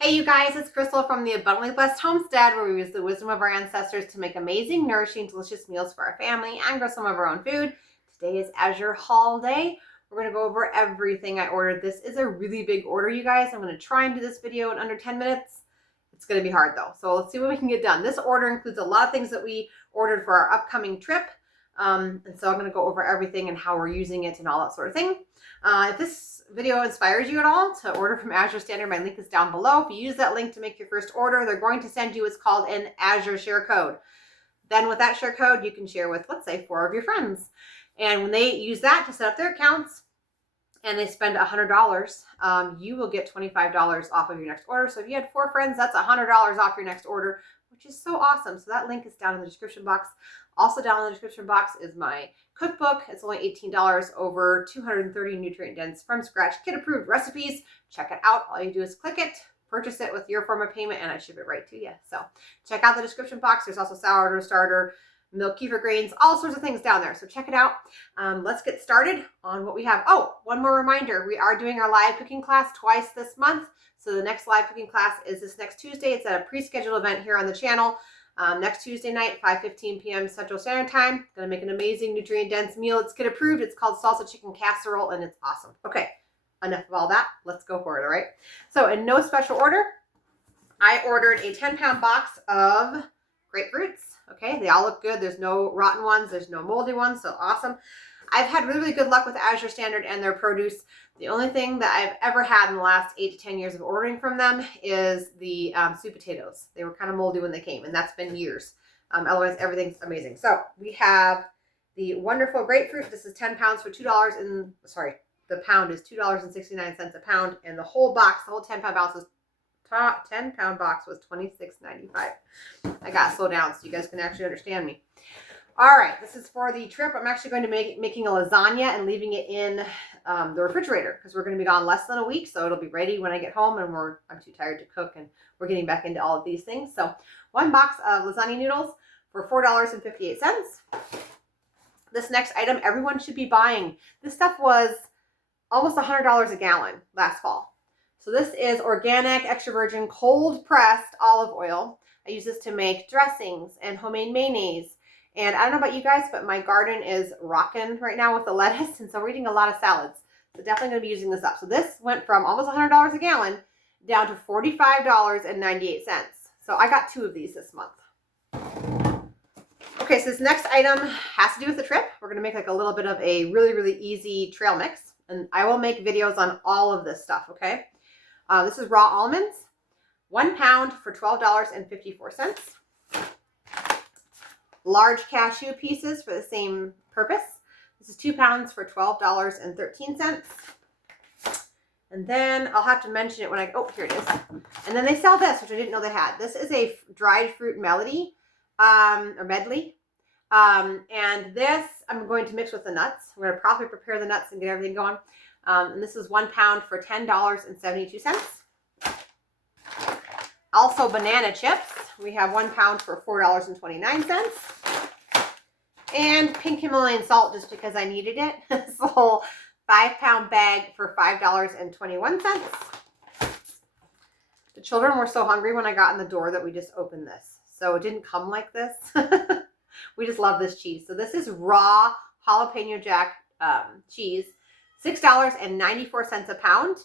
Hey you guys, it's Crystal from the Abundantly Blessed Homestead, where we use the wisdom of our ancestors to make amazing, nourishing, delicious meals for our family and grow some of our own food. Today is Azure Haul Day. We're going to go over everything I ordered. This is a really big order, you guys. I'm going to try and do this video in under 10 minutes. It's going to be hard though, so let's see what we can get done. This order includes a lot of things that we ordered for our upcoming trip. And so I'm going to go over everything and how we're using it and all that sort of thing. If this video inspires you at all to order from Azure Standard, my link is down below. If you use that link to make your first order, they're going to send you what's called an Azure share code. Then with that share code, you can share with, let's say, 4 of your friends. And when they use that to set up their accounts and they spend $100, you will get $25 off of your next order. So if you had 4 friends, that's $100 off your next order, which is so awesome. So that link is down in the description box. Also down in the description box is my cookbook. It's only $18, over 230 nutrient-dense, from scratch, kid-approved recipes. Check it out. All you do is click it, purchase it with your form of payment, and I ship it right to you. So check out the description box. There's also sourdough starter, milk kefir grains, all sorts of things down there. So check it out. Let's get started on what we have. Oh, one more reminder. We are doing our live cooking class twice this month. So the next live cooking class is this next Tuesday. It's at a pre-scheduled event here on the channel. Next Tuesday night, 5:15 p.m. Central Standard Time. Gonna make an amazing nutrient-dense meal. It's kid approved. It's called salsa chicken casserole, and it's awesome. Okay, enough of all that. Let's go for it, all right? So in no special order, I ordered a 10-pound box of grapefruits. Okay, they all look good. There's no rotten ones. There's no moldy ones, so awesome. I've had really, really good luck with Azure Standard and their produce. The only thing that I've ever had in the last 8 to 10 years of ordering from them is the sweet potatoes. They were kind of moldy when they came, and that's been years. Otherwise, everything's amazing. So we have the wonderful grapefruit. This is 10 pounds for $2 and, sorry, the pound is $2.69 a pound, and the whole box, the whole 10-pound box was $26.95. I gotta slow down so you guys can actually understand me. All right, this is for the trip. I'm actually going to be making a lasagna and leaving it in the refrigerator because we're going to be gone less than a week, so it'll be ready when I get home, and I'm too tired to cook, and we're getting back into all of these things. So 1 box of lasagna noodles for $4.58. This next item everyone should be buying. This stuff was almost $100 a gallon last fall. So this is organic, extra virgin, cold pressed olive oil. I use this to make dressings and homemade mayonnaise. And I don't know about you guys, but my garden is rocking right now with the lettuce, and so we're eating a lot of salads. So definitely going to be using this up. So this went from almost $100 a gallon down to $45.98. So I got 2 of these this month. Okay, so this next item has to do with the trip. We're going to make like a little bit of a really, really easy trail mix. And I will make videos on all of this stuff, okay? This is raw almonds. 1 pound for $12.54. Large cashew pieces for the same purpose. This is 2 pounds for $12.13. And then I'll have to mention it when oh, here it is. And then they sell this, which I didn't know they had. This is a dried fruit medley. And this I'm going to mix with the nuts. I'm going to properly prepare the nuts and get everything going. And this is 1 pound for $10.72. Also banana chips. We have 1 pound for $4.29. And pink Himalayan salt, just because I needed it. This whole 5-pound bag for $5.21. The children were so hungry when I got in the door that we just opened this. So it didn't come like this. We just love this cheese. So this is raw jalapeno jack cheese, $6.94 a pound.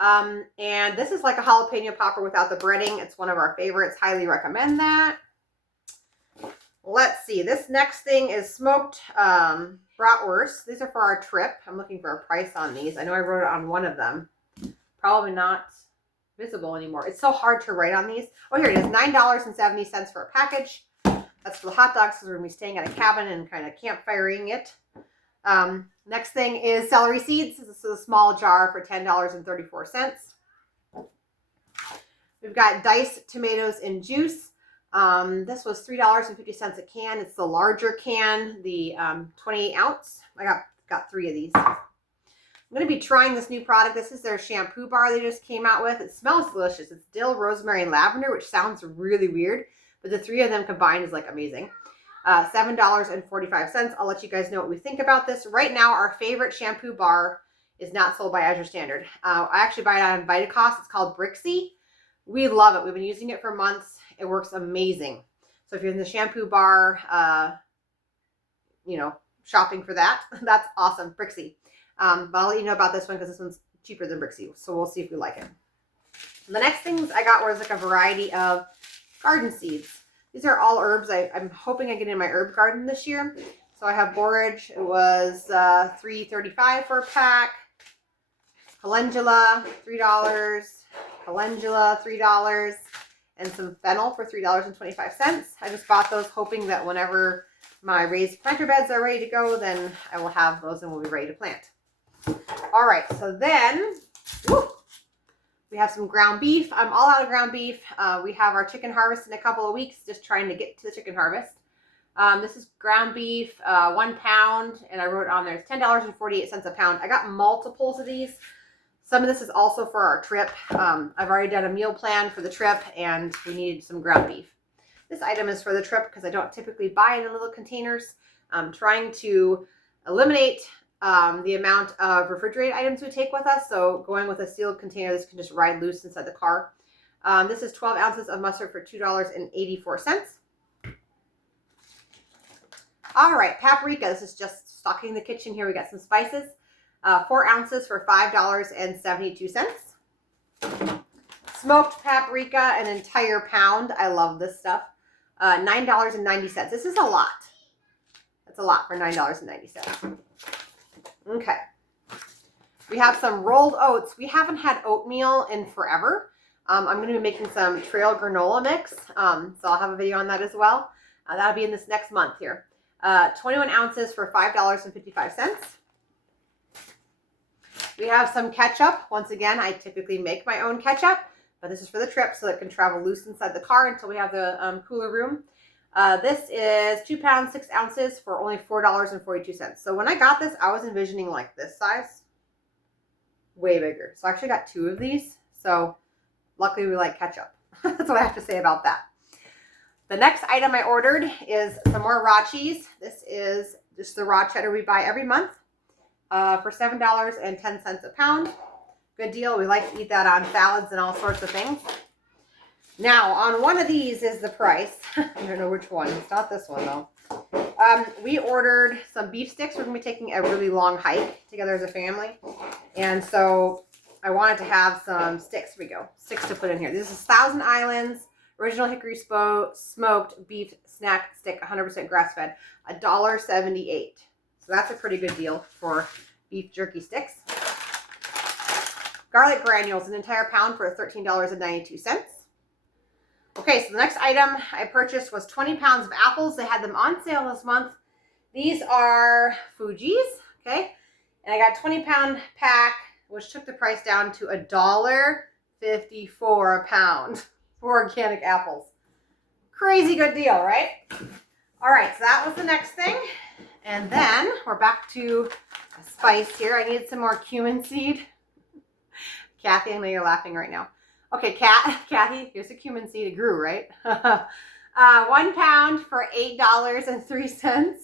And this is like a jalapeno popper without the breading. It's one of our favorites. Highly recommend that. Let's see. This next thing is smoked bratwurst. These are for our trip. I'm looking for a price on these. I know I wrote it on one of them. Probably not visible anymore. It's so hard to write on these. Oh, here it is. $9.70 for a package. That's for the hot dogs because we're going to be staying at a cabin and kind of campfiring it. Next thing is celery seeds. This is a small jar for $10.34. We've got diced tomatoes in juice. This was $3.50 a can. It's the larger can, the 28 ounce. I got 3 of these. I'm going to be trying this new product. This is their shampoo bar they just came out with. It smells delicious. It's dill, rosemary, and lavender, which sounds really weird, but the 3 of them combined is like amazing. $7.45. I'll let you guys know what we think about this. Right now, our favorite shampoo bar is not sold by Azure Standard. I actually buy it on Vitacost. It's called Brixie. We love it. We've been using it for months. It works amazing. So if you're in the shampoo bar, you know, shopping for that, that's awesome. Brixie. But I'll let you know about this one because this one's cheaper than Brixie. So we'll see if we like it. The next things I got was like a variety of garden seeds. These are all herbs. I'm hoping I get in my herb garden this year. So I have borage. It was $3.35 for a pack. Calendula, $3. Calendula, $3. And some fennel for $3.25. I just bought those hoping that whenever my raised planter beds are ready to go, then I will have those and we'll be ready to plant. All right, so then, we have some ground beef. I'm all out of ground beef. We have our chicken harvest in a couple of weeks, just trying to get to the chicken harvest. This is ground beef, 1 pound, and I wrote on there, it's $10.48 a pound. I got multiples of these. Some of this is also for our trip. I've already done a meal plan for the trip, and we needed some ground beef. This item is for the trip because I don't typically buy it in little containers. I'm trying to eliminate the amount of refrigerated items we take with us. So going with a sealed container, this can just ride loose inside the car. This is 12 ounces of mustard for $2.84. All right, paprika. This is just stocking the kitchen here. We got some spices. 4 ounces for $5.72. Smoked paprika, an entire pound. I love this stuff. $9.90. This is a lot. That's a lot for $9.90. Okay. We have some rolled oats. We haven't had oatmeal in forever. I'm going to be making some trail granola mix. So I'll have a video on that as well. That'll be in this next month here. 21 ounces for $5.55. We have some ketchup. Once again, I typically make my own ketchup, but this is for the trip so it can travel loose inside the car until we have the cooler room. This is 2 pounds, 6 ounces for only $4.42. So when I got this, I was envisioning like this size, way bigger. So I actually got 2 of these. So luckily we like ketchup. That's what I have to say about that. The next item I ordered is some more raw cheese. This is just the raw cheddar we buy every month for $7.10 a pound. Good deal. We like to eat that on salads and all sorts of things. Now, on one of these is the price. I don't know which one. It's not this one, though. We ordered some beef sticks. We're going to be taking a really long hike together as a family. And so I wanted to have some sticks. Here we go. Sticks to put in here. This is Thousand Islands Original Hickory Smoked Beef Snack Stick, 100% grass-fed, $1.78. So that's a pretty good deal for beef jerky sticks. Garlic granules, an entire pound for $13.92. Okay, so the next item I purchased was 20 pounds of apples. They had them on sale this month. These are Fuji's, okay? And I got a 20-pound pack, which took the price down to $1.54 a pound for organic apples. Crazy good deal, right? All right, so that was the next thing. And then we're back to a spice here. I needed some more cumin seed. Kathy, I know you're laughing right now. Okay, Kathy, here's a cumin seed. It grew, right? 1 pound for $8.03.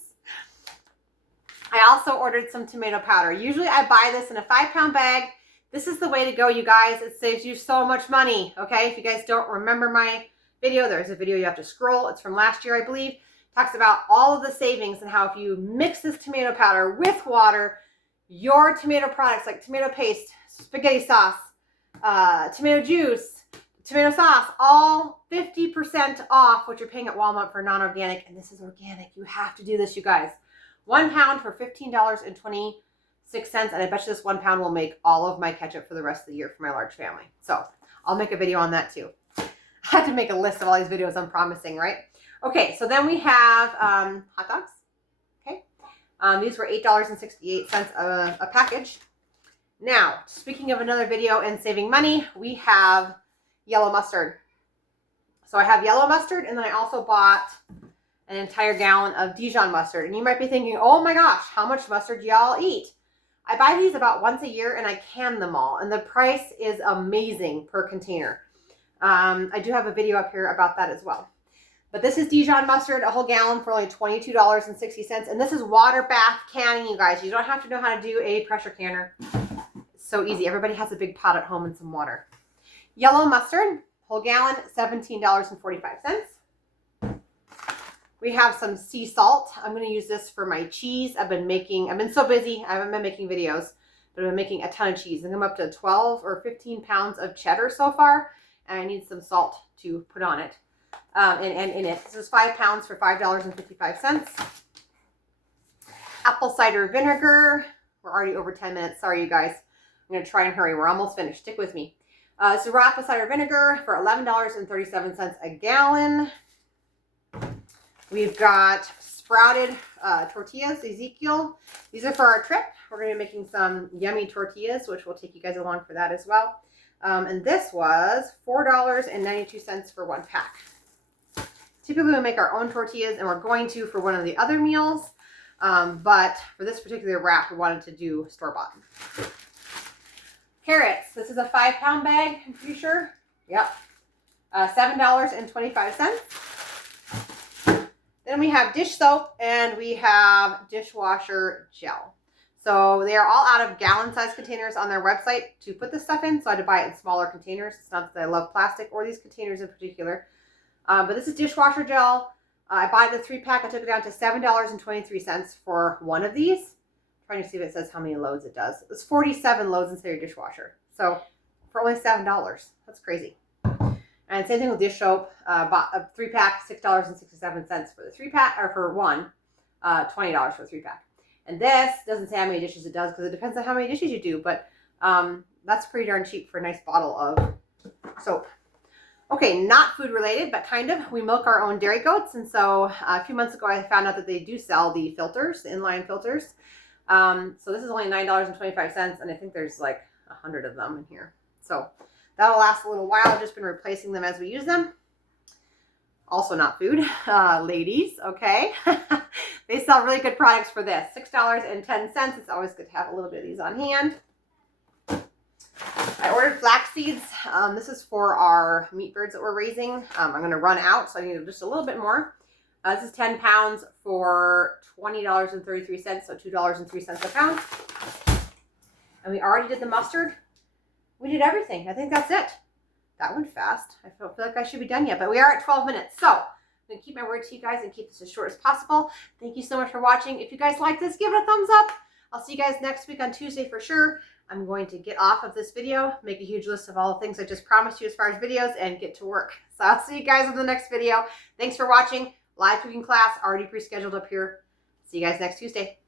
I also ordered some tomato powder. Usually I buy this in a 5-pound bag. This is the way to go, you guys. It saves you so much money, okay? If you guys don't remember my video, there's a video you have to scroll. It's from last year, I believe. Talks about all of the savings and how if you mix this tomato powder with water, your tomato products like tomato paste, spaghetti sauce, tomato juice, tomato sauce, all 50% off what you're paying at Walmart for non-organic. And this is organic. You have to do this, you guys. 1 pound for $15.26. And I bet you this 1 pound will make all of my ketchup for the rest of the year for my large family. So I'll make a video on that too. I had to make a list of all these videos I'm promising, right? Okay, so then we have hot dogs. Okay, these were $8.68 a package. Now, speaking of another video and saving money, we have yellow mustard. So I have yellow mustard, and then I also bought an entire gallon of Dijon mustard. And you might be thinking, oh my gosh, how much mustard do y'all eat? I buy these about once a year, and I can them all. And the price is amazing per container. I do have a video up here about that as well. But this is Dijon mustard, a whole gallon for only $22.60. And this is water bath canning, you guys. You don't have to know how to do a pressure canner. It's so easy. Everybody has a big pot at home and some water. Yellow mustard, whole gallon, $17.45. We have some sea salt. I'm going to use this for my cheese. I've been so busy. I haven't been making videos, but I've been making a ton of cheese. I'm up to 12 or 15 pounds of cheddar so far, and I need some salt to put on it. And in it. This is 5 pounds for $5.55. Apple cider vinegar. We're already over 10 minutes. Sorry, you guys. I'm going to try and hurry. We're almost finished. Stick with me. So raw apple cider vinegar for $11.37 a gallon. We've got sprouted tortillas, Ezekiel. These are for our trip. We're going to be making some yummy tortillas, which we'll take you guys along for that as well. And this was $4.92 for 1 pack. Typically we make our own tortillas, and we're going to for one of the other meals. But for this particular wrap, we wanted to do store-bought. Carrots. This is a 5-pound bag, I'm pretty sure. Yep. $7.25. Then we have dish soap, and we have dishwasher gel. So they are all out of gallon-sized containers on their website to put this stuff in. So I had to buy it in smaller containers. It's not that I love plastic or these containers in particular. But this is dishwasher gel. I bought the 3-pack. I took it down to $7.23 for one of these. I'm trying to see if it says how many loads it does. It's 47 loads inside your dishwasher. So for only $7. That's crazy. And same thing with dish soap. Bought a 3-pack, $6.67 for the 3-pack, or for one, $20 for the 3-pack. And this doesn't say how many dishes it does because it depends on how many dishes you do. But that's pretty darn cheap for a nice bottle of soap. Okay, not food related, but kind of. We milk our own dairy goats. And so a few months ago, I found out that they do sell the filters, the inline filters. So this is only $9.25. And I think there's like 100 of them in here. So that'll last a little while. I've just been replacing them as we use them. Also not food. Ladies, okay. They sell really good products for this. $6.10. It's always good to have a little bit of these on hand. I ordered flax seeds. This is for our meat birds that we're raising. I'm going to run out, so I need just a little bit more. This is 10 pounds for $20.33, so $2.03 a pound. And we already did the mustard. We did everything. I think that's it. That went fast. I feel like I should be done yet, but we are at 12 minutes. So I'm going to keep my word to you guys and keep this as short as possible. Thank you so much for watching. If you guys like this, give it a thumbs up. I'll see you guys next week on Tuesday for sure. I'm going to get off of this video, make a huge list of all the things I just promised you as far as videos, and get to work. So I'll see you guys in the next video. Thanks for watching. Live cooking class already pre-scheduled up here. See you guys next Tuesday.